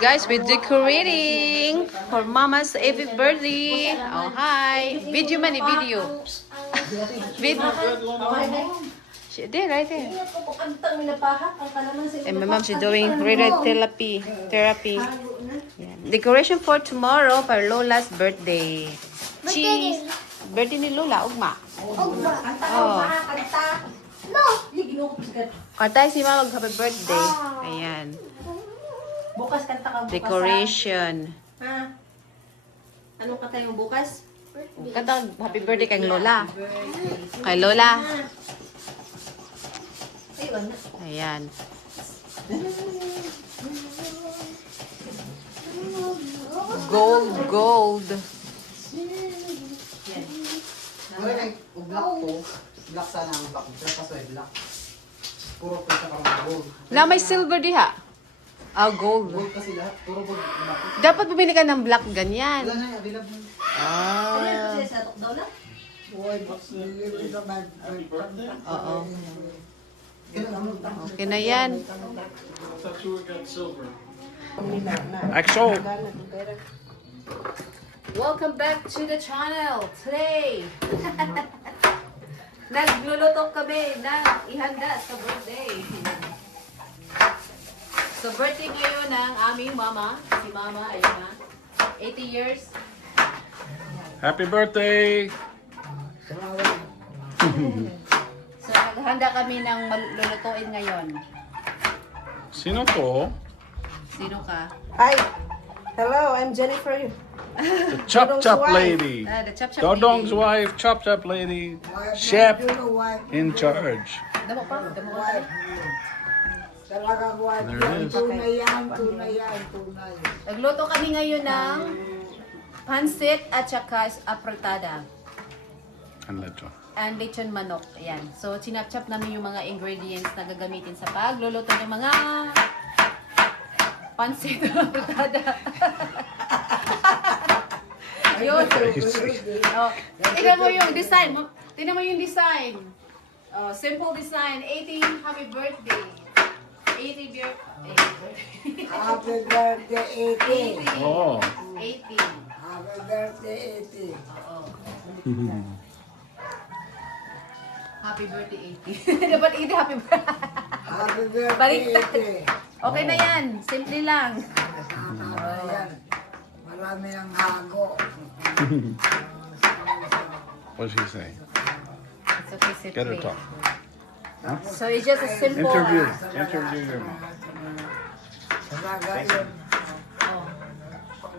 Guys, we're decorating for Mama's 80th birthday. Oh, hi. Video man, video. Video. She did right there. And my mom, she's doing red therapy. Yeah. Decoration for tomorrow for Lola's birthday. Cheese. Birthday ni Lola, ugma. Oh. Kantay si Mama mag-happy birthday. Ayan. Bukas kanta ka bukas. Decoration. Ha? Anong kanta yung bukas? Kanta happy birthday kay Lola. Kay Lola. Ayun na. Ayan. Gold. Black po. Black sana ang black. Pero kaso ay black. Puro po siya parang gold. Na may silver diha. Gold. Gold kasi lahat. Puro gold. Black. Dapat bumili ka ng black ganyan. Wala na, available. Ano yung kasi sa tukdaw lang? Oo. Ganun ang Okay na yan. Axel. Welcome back to the channel. Today, nagluluto kami ng ihanda sa birthday. So, birthday ngayon ng aming mama. Si mama, ayun na. 80 years. Happy birthday. So, naghanda kami ng lulutuin ngayon. Sino to? Sino ka? Hi! Hello, I'm Jennifer. The Chop Chop lady. The chop-chop Dodong's lady. wife, Chop Chop lady. Chef in charge. Damo pa? Damo pa? Talagang white There it yan. is. Tunay yan, tunay yan, tunay. Nagluto kami ngayon ng pansit at saka apretada. And lecho. And lechon manok. Ayan. So, chinap-chap namin yung mga ingredients na gagamitin sa pagluluto ng mga pansit at apretada. Ayun. Oh, tingnan mo yung design. Tingnan mo yung design. Oh, simple design. 80 happy birthday. 80 birthday. Happy birthday, 80. Oh. 80. Happy birthday, 80. Happy birthday 80. Dapat 80 happy birthday. Happy birthday, Baliktad. 80. Okay na yan. Simple lang. Tama yan. Marami ang hago. What's she saying? It's okay, simple. Get her talk. So it's just a simple... Interview. Interview your mom. Salaga yun. Oh.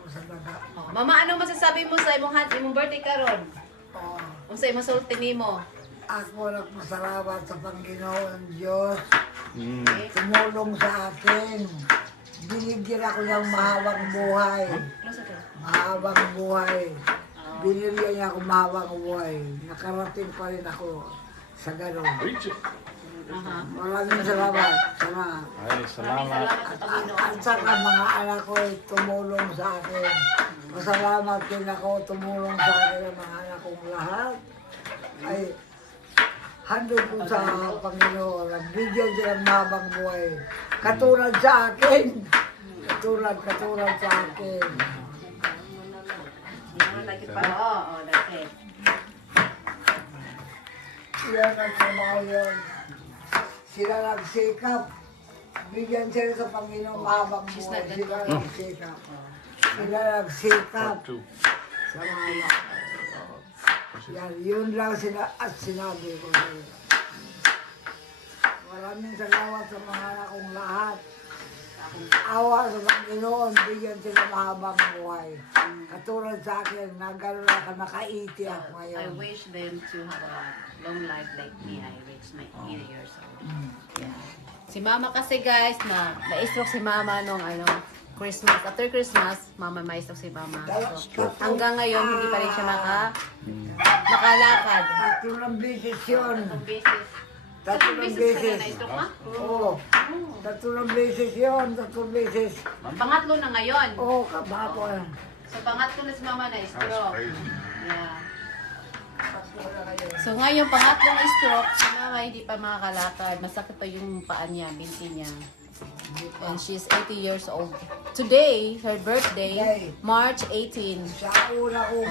Salaga. Oh. Mama, anong masasabi mo sa imong birthday karon? Oh, Kung sa imong sulti nimo? ako nagpasalamat sa Panginoon Diyos. Mm. Tumulong sa akin. Binigyan ako ng mahabang buhay. Mahabang buhay. Binigyan niya ako mahabang buhay. Nakarating pa rin ako sa ganun. Reach it. Maraming salamat. Salamat. Ay, salamat. At saka mga anak ko ay tumulong sa akin. Masalamat din ako tumulong sa akin ang mga anak kong lahat. Ay, handog ko sa Panginoon. Bigyan sila ng mahabang buhay. Katulad sa akin. Katulad sa akin. Oo, that's it. Yan ang trabaho yun. Sila nagsikap. Bigyan sila sa Panginoon mahabang buhay. Sila nagsikap. Sila nagsikap. Part 2. Sa mga yan, yun lang at sinabi ko. Maraming salamat sa mga anak kong lahat. Awa sa Panginoon, bigyan sila mahabang buhay. Katulad sa akin, na gano'n ako nakaiti ako I ngayon. wish them to have a long life like me. I reached my 80 years old. Yeah. Si Mama kasi guys, na-stroke si Mama nung Christmas. After Christmas, Mama ma-stroke si Mama. So, hanggang ngayon, hindi pa rin siya makalakad. Tatlong beses yun. Tatlong beses. Tatlong Tatlong beses ka beses. na na-stroke ma? Oo. Tatlong beses yun. Tatlong beses. Pangatlo na ngayon. Oo, kabapon. So, pangatlo na si Mama That's na-stroke. crazy. Yeah. So ngayon, pangatlong stroke, si Mama hindi pa makakalakad. Masakit pa yung paa niya, binti niya. And she's 80 years old. Today, her birthday, March 18. Sa una kong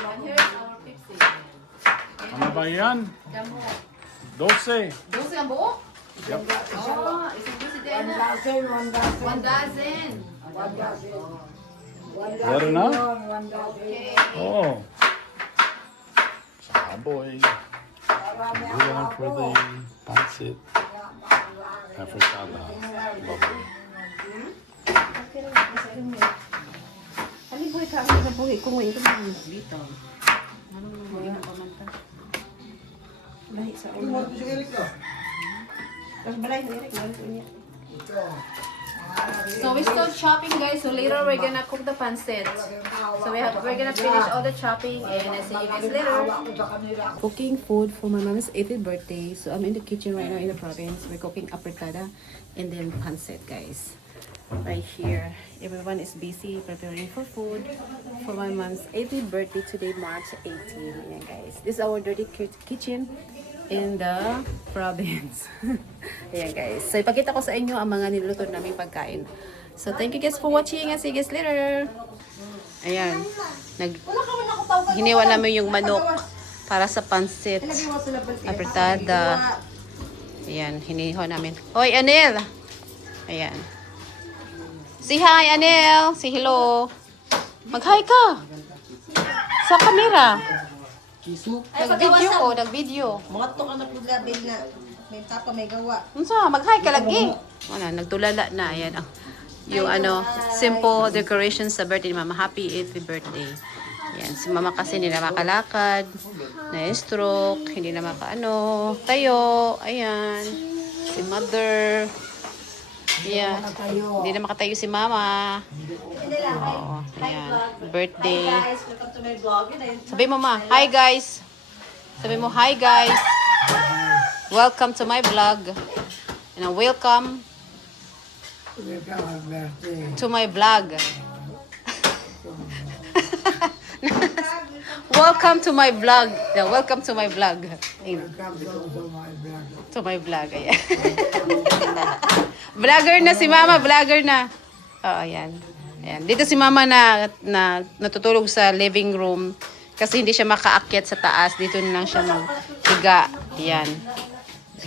And here's our Pepsi. Ano ba yan? Damo. 12. 12 ang buo? Yep. Oh, isang dosi din na. 1 1 dozen. Meron na? Okay. Oh. Saboy. Kulang for the pancit. Afritada. Lovely. Ano buhay ka? Ano na buhay ko ngayon? Dito. Anong buhay na pamanta? Lahi sa ulo. Tapos balay na Eric. Balay ko niya. So we still shopping, guys. So later we're gonna cook the pancit. So we're gonna finish all the shopping and I'll see you guys later. Cooking food for my mom's 80th birthday. So I'm in the kitchen right now in the province. We're cooking apretada and then pancit, guys. Right here, everyone is busy preparing for food for my mom's 80th birthday today, March 18. Ayan, guys. This is our dirty kitchen in the province. Ayan, guys. So ipakita ko sa inyo ang mga niluluto naming pagkain. So thank you guys for watching and see you guys later. Ayan. Hiniwa namin yung manok para sa pancit. Apretada. Ayan, hinihaw namin. Hoy, Anel! Ayan. Say hi, Anel! Say hello! Mag-hi ka! Sa camera! Nag-video ko, nag-video. Mga to ka na po labil na. May tapa, may gawa. Unsa, mag-hi ka lagi. Wala, nagtulala na. Ayan. Yung ano, simple decoration sa birthday ni Mama. Happy 80th birthday. Ayan. Si Mama kasi hindi na makalakad. Na-stroke. Hindi na makaano. Tayo. Ayan. Si Mother. Ayan. Hindi na makatayo si Mama. Oo. Ayan. Birthday. Guys, welcome to my vlog. Sabi mo ma, hi guys. Sabi mo, hi guys. Welcome to my vlog. And welcome to my vlog. Welcome to my vlog. Yeah, welcome to my vlog. To my vlog. Ayan. Vlogger na si Mama, vlogger na. Oo, ayan. Ayan. Dito si Mama na natutulog sa living room kasi hindi siya makaakyat sa taas. Dito na lang siya maghiga. Ayan.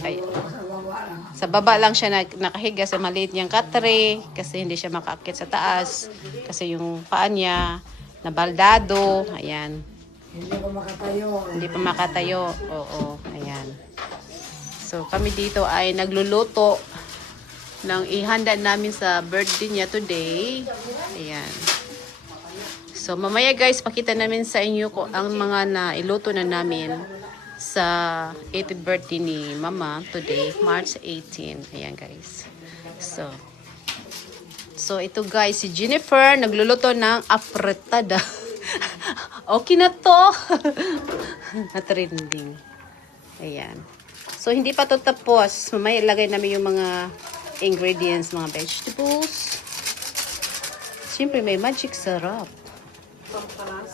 Ay, sa baba lang siya nakahiga sa maliit niyang katre kasi hindi siya makaakyat sa taas kasi yung paa niya nabaldado. Ayan. Hindi ko makatayo. Hindi pa makatayo. Oo, ayan. So kami dito ay nagluluto ng ihanda namin sa birthday niya today. Ayan. So mamaya guys, pakita namin sa inyo ko ang mga nailuto na namin sa 80th birthday ni Mama today, March 18. Ayan guys. So ito guys, si Jennifer nagluluto ng apretada. Okay na to. Na-trending. Ayan. So hindi pa to tapos. Mamaya ilagay namin yung mga ingredients, mga vegetables. Siyempre may magic syrup.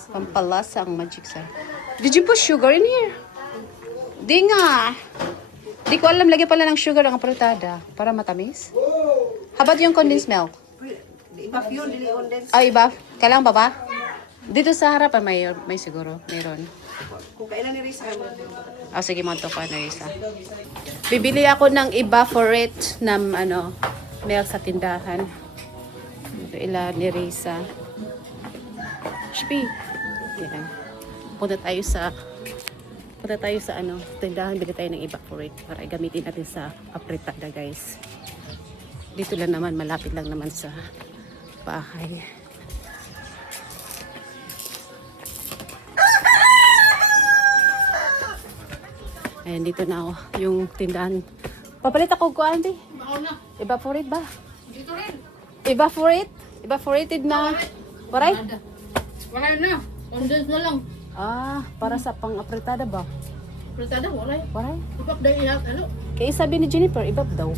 Pampalasa ang magic syrup. Did you put sugar in here? Di nga. Di ko alam, lagyan pala ng sugar ang apretada para matamis. How about yung condensed milk? Iba yun, dili condensed. Ay, iba? Kailangan ba ba? Dito sa harapan may siguro. Meron. Kung kailan ni Risa, Oh, sige, monto ko na isa. Bibili ako ng evaporate na milk sa tindahan. Ito ila ni Risa. Shpi. Yan. Punta tayo sa tindahan, bili tayo ng evaporate para gamitin natin sa apretada, guys. Dito lang naman, malapit lang naman sa bahay. Ayan, dito na ako. Yung tindahan. Papalit ako ko, Andy. Evaporate ba? Dito rin. Evaporate? Evaporated na. Waray? Wala na. Condense na lang. Ah, para sa pang-apretada ba? Pritada, wala. Waray? Ipak dahil ihat. Ano? Kaya sabi ni Jennifer, ibab daw.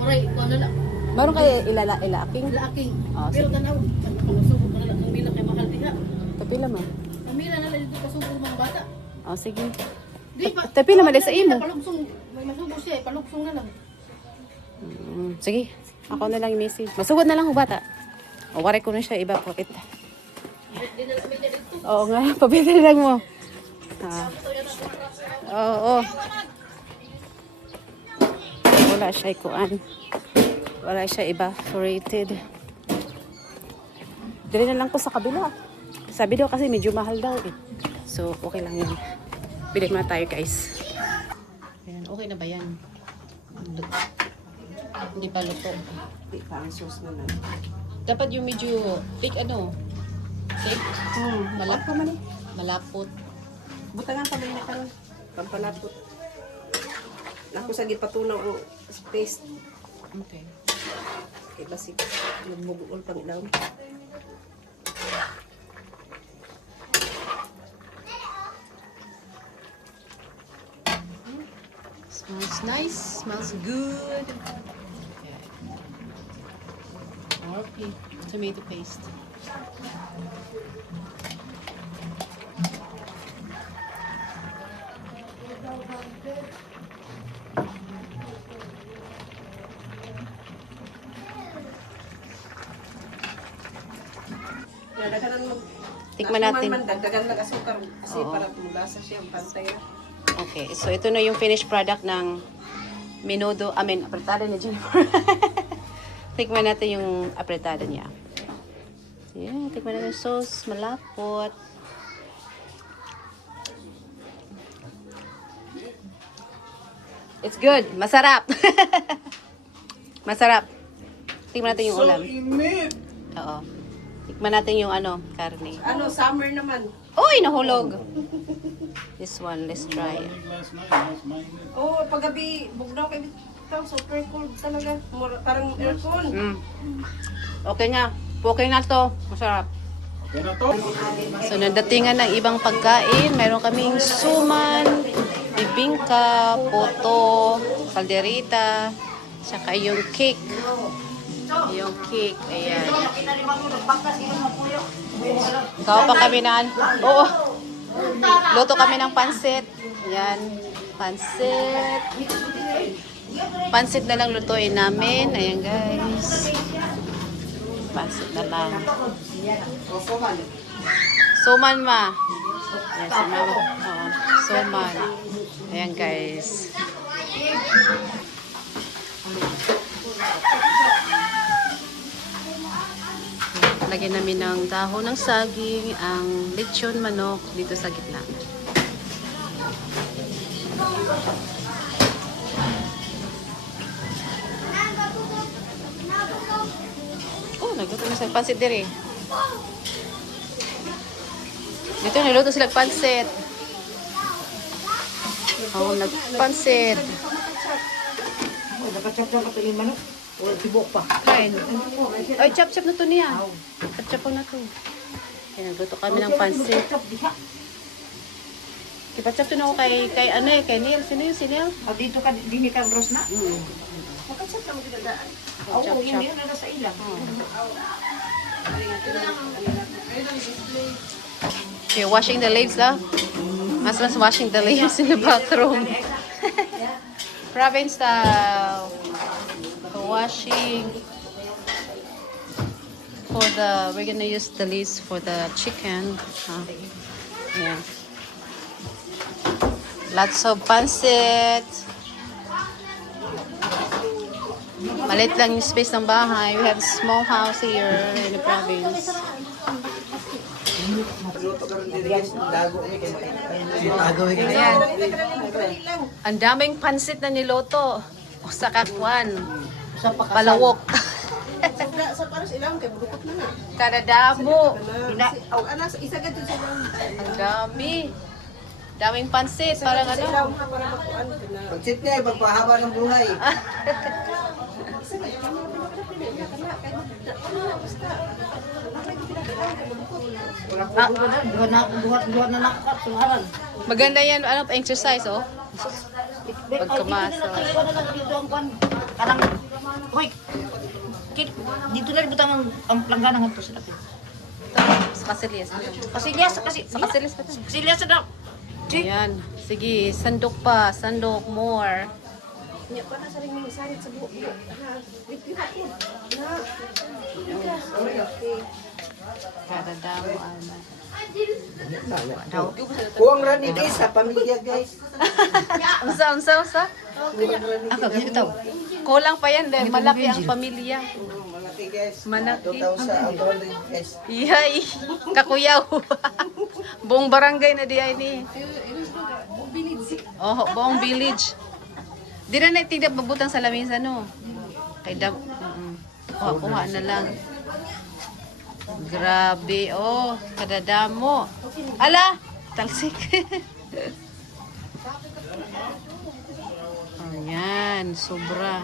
Wala. Ikaw na lang. Meron kayo ilaaking? Laaking. Ah, Pero sige. tanaw. Panusubok na lang. Ang mila kay mahal diha. Kapila man. Ang mila na lang dito pasubok ng mga bata. Oh, sige. Di pa. Tapi naman sa imo. Palugsong. May masubo siya. Palugsong na lang. Sige, ako na lang yung message. Masugod na lang ho bata. O, waray ko na siya iba. Bakit? Di na namin na dito. Oo nga, pabili lang mo. Oo. Wala siya ikuan. Wala siya evaporated. Dili na lang ko sa kabila. Sabi daw kasi medyo mahal daw eh. So, okay lang yan. Bili na tayo guys. Ayan, okay na ba yan? Hindi pa luto. Di pa ang sauce naman. Dapat yung medyo thick ano? Thick? Ako man eh. Malapot. Butangan pa man na karon. Pampalapot. Ako sa gipatunaw ang paste. Okay. Kay basig. Lumugol pang ilaw. Smells nice. Smells good. Okay. More tomato paste. Dagdagan mo. Tikman natin. Man, dagdagan lang asukar kasi para tumulasa siya ang pantay. Okay, so ito na yung finished product ng menudo, apretada ni Jennifer. Tikman natin yung apretada niya. Yeah, tikman natin yung sauce, malapot. It's good, masarap. Masarap. Tikman natin yung So ulam. init. Oo. Tikman natin yung karne. Ano, summer naman. Uy, nahulog. This one, let's try. Last night, last night. Oh, paggabi, bugnaw kay bitaw, super cold talaga. Parang aircon. Okay nga. Okay na to. Masarap. Okay na to. So, nadatingan ng ibang pagkain. Meron kaming suman, bibingka, poto, kalderita, saka yung cake. Yung cake. Ayan. Gawa pa kami na. Oo. Luto kami ng pansit. Ayan. Pansit. Pansit na lang lutuin namin. Ayan guys. Pansit na lang. Suman ma. Ayan si mama. Oo. Suman. Ayan guys. Lagyan namin ng dahon ng saging, ang lechon manok dito sa gitna. Oh, nagluto na sila pansit dire. Dito nagluto sila pansit. Oh, nagpansit. Nakachap-chap ito yung manok. O, tibok pa. Kain. Ay, chop-chop na to niya. Chop-chop na to. Kaya nagluto kami ng pansit. Ipa-chop to na ako kay Neil. Sino yun? Si Neil? O, dito ka, dini ka bros na. Makachap lang dinadaan. Oo, Chop-chop. yun yun na sa ilang. Okay, washing the leaves lah. Mas washing the leaves in the bathroom. Province style. Washing for we're gonna use the leaves for the chicken. Yeah. Lots of pancit. Malit lang yung space ng bahay. We have a small house here in the province. Ayan. Ang daming pansit na niloto. O sa kakwan. Palawok. Sa paros ilang kay bukot na na. Kadadamo. Aw ana isa ka dito sa ilang. Ang dami. Daming pansit. Parang Sa ilaw ano. nga para makuan na. Pagsit niya, magpahaba ng buhay. Buhat na nakat, sungaran. Maganda yan. Ano, exercise oh. Pagkamasa. Dito ang kwan. Karang, hoy. Dito na butang ang planggana nga to sa dapit. Sa kasilyas. Kasi liya sa kasi Sa kasilyas pa to. kasi liya sa daw. Ayan. Sige, sandok pa. Sandok more. Nya pa na sa ring sarit sa buhok. Wait, hapon. Na. Okay. Kadadamo, Alma. Kuwang rani guys sa pamilya guys. Unsa? Ako, ito. Kulang pa yan, dahil malaki ang pamilya. Malaki guys. Malaki. Daw sa abroad guys. Iyay, kakuyaw. Buong barangay na diyan ni. Oh, buong village. Di na naitigda pabutang sa lamisa, no? Kay dam. Kuha na lang. Grabe, oh. Kadadamo. Ala! Talsik. Ayan, sobra.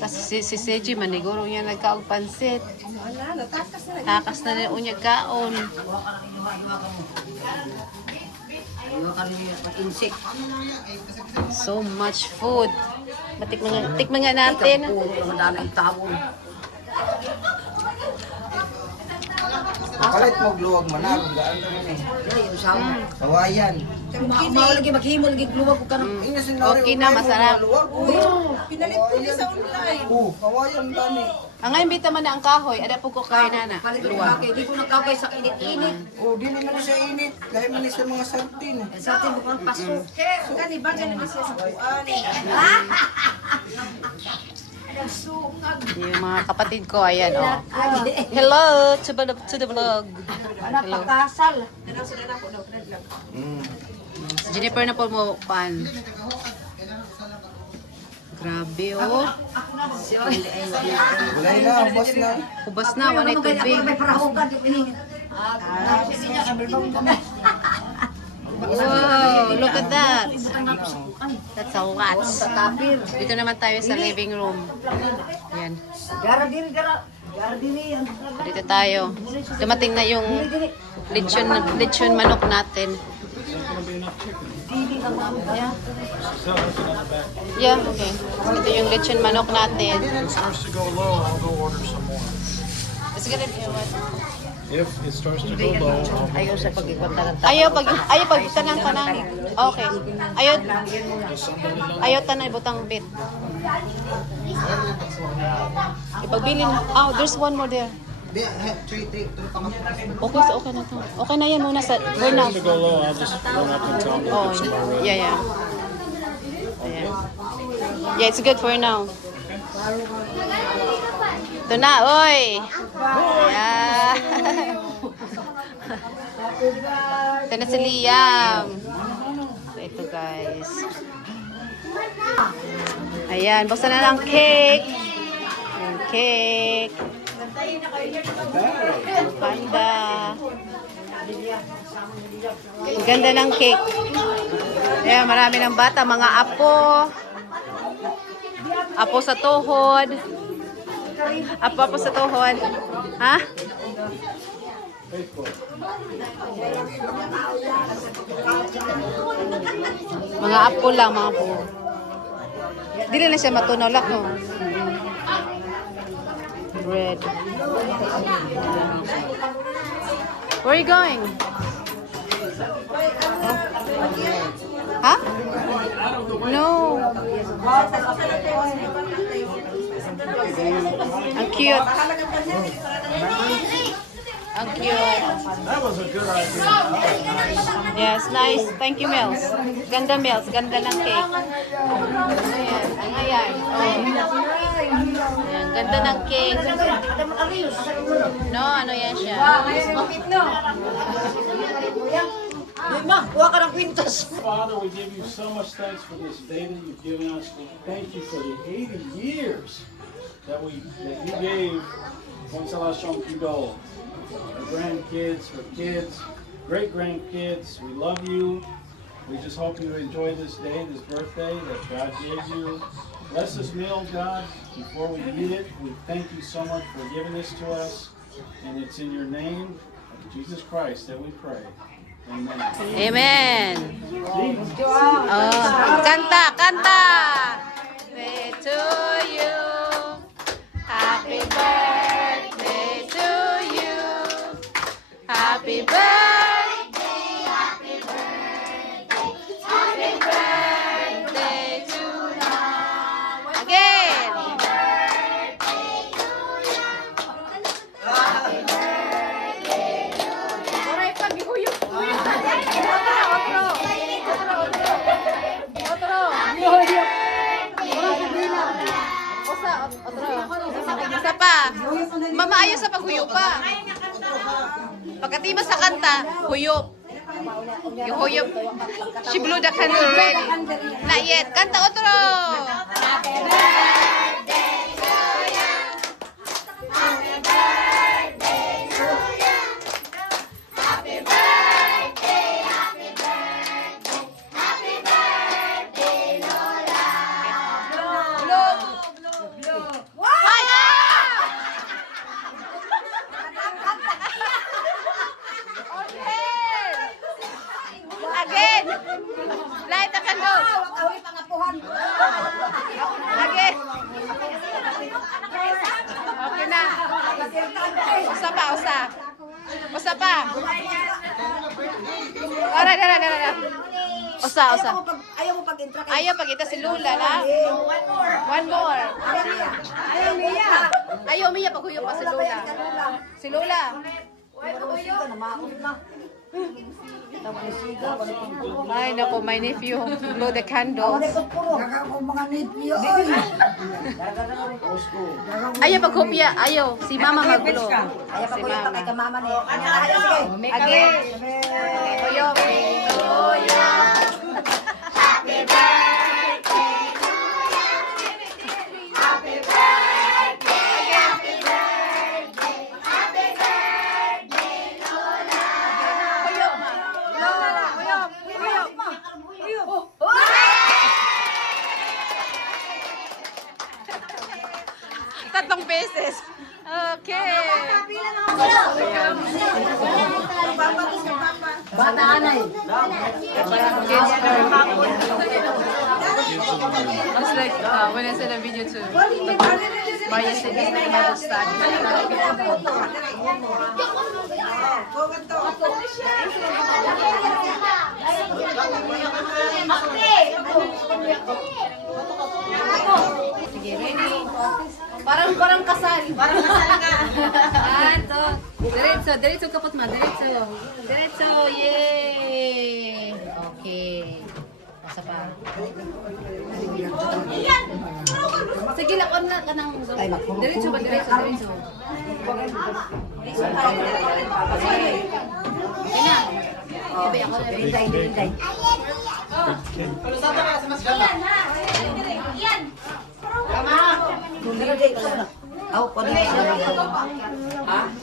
Kasi si Seji, maniguro niya nagkaog pansit. Wala, natakas na. Takas na rin unya kaon. So much food. Tikman nga natin. Kalit mo gluwag manag gaan naman eh. Kawayan. Lagi maghimo lagi kluwag ko kanang. Okay na, masarap. Pinalit ko ni sa online. Kawayan gani. Ang imbita man na ang kahoy, ada po ko kahoy na na. Luwag. Di ko nakabay sa init-init. Dili man siya init. Dahil man sa mga sartin. Sa atin bukang pasok. Gani ba dyan naman siya sa kuan. Yung mga kapatid ko, ayan, oh. Hello to the vlog. Hello. Kasal. Si Jennifer na po mo, pan. Grabe, oh. Wala na, boss na. Hubas na, walay tubig. Wow, look at that. That's a lot. Dito naman tayo sa living room. Yan. Dito tayo. Dumating na yung lechon manok natin. Yeah, okay. Ito yung lechon manok natin. starts to go low, I'll go order some more. It's gonna be what? If it starts to go low, I'll Ayaw pag tanang tanang. Okay. Ayaw tanang butang bit. Ipagbilin. Oh, there's one more there. Okay, so okay na to. Okay na yan muna sa for now. to go low, I'll just run up and tell them to Oh, get some more ready. yeah. Ayan. Yeah, it's good for now. Ito na, oy! Yeah. Ito na si Liam. Ito, guys. Ayan, buksan na ng cake. Yung cake. Panda. Ang ganda ng cake. Ayan, marami ng bata, mga apo. Apo sa tuhod. Apo sa tuhod. Ha? Mga apo lang, mga apo. Dili na siya matunaw lak, no? Bread. Where are you going? Huh? No. Ang cute. Ang cute. That was a good idea. Yes, nice. Thank you, Mills. Ganda, Mills. Ganda ng cake. Ayan. Ayan. Oh. Ayan. Ganda ng cake. No, ano yan siya? Father, we give you so much thanks for this day that you've given us. We thank you for the 80 years that you gave Consolation Kidol. Our grandkids, our kids, great grandkids, we love you. We just hope you enjoy this day, this birthday that God gave you. Bless this meal, God. Before we eat it, we thank you so much for giving this to us. And it's in your name, Jesus Christ, that we pray. Amen. Amen. Oh, kanta, kanta. Birthday to you. Happy birthday to you. Happy birthday. Happy birthday. pa. Mama, ayaw sa paghuyo pa. Pagkatiba sa kanta, huyop. Yung huyop. She blew the candle already. Not yet. Kanta otro. Again. Light the candle. Again. Okay na. Usa pa, usa. Usa pa. Alright, alright. Usa. Ayaw mo pag-intra kayo. Ayaw pagkita si Lula na. One more. Ayaw, Mia. Ayaw, Mia, paghuyo pa si Lula. Si Lula. Ay, naku, my nephew. Blow the candles. Daga ko mga nipyo. Oy. Ayaw paghupya. Ayaw. Si Mama magbulo. Ayaw Si pa kuya pa Mama. kay kamama ni. Sige. Again. Kuyo. Kuyo. Tatlong beses. Okay. Bata anay. It's like when I said a video to Maya said it's like Bible study. Sige, ready? Parang kasal. Parang kasal ka. Ito. Diretso kapot ma. Diretso, yay! Okay. Pasa pa. Sige, lakon na ka ng... Diretso ba? Diretso. Okay na. Okay, ako na. Dinday. Aw, ko na.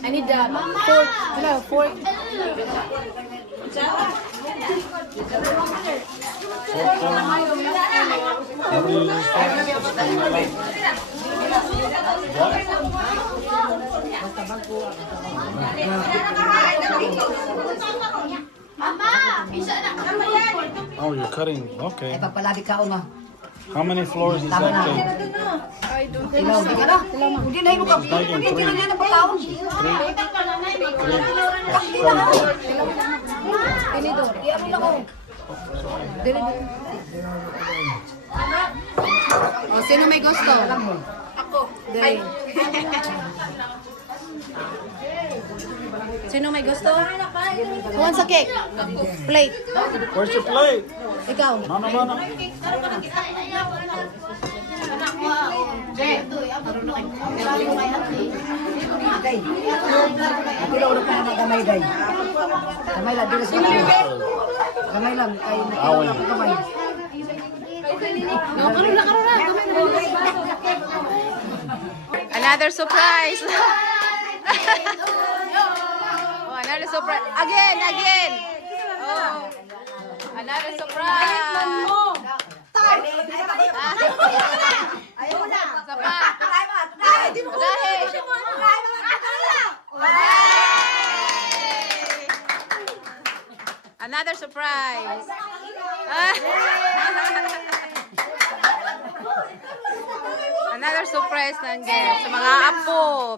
I need the fork. Hello, fork. Oh, you're cutting. Okay. Pagpalabi ka una. How many floors is that cake? Ilaw, di ka na. Hindi na mo ka. Hindi na na pagkaon. Pinidor. Iyan lang ko. Oh, sino may gusto? Ako. Dali. Sino may gusto? Kuhan sa cake. Plate. Where's your plate? Ikaw. Mano. Day. Ilaw na pa na gamay day. Gamay lang dili sa gamay lang kay Away. gamay. No, karon na. Another surprise. Oh, another surprise. Again. Oh. Another surprise. Ayaw na. Sapa. Dahil. Another surprise. Another surprise ng guest. Sa mga apo.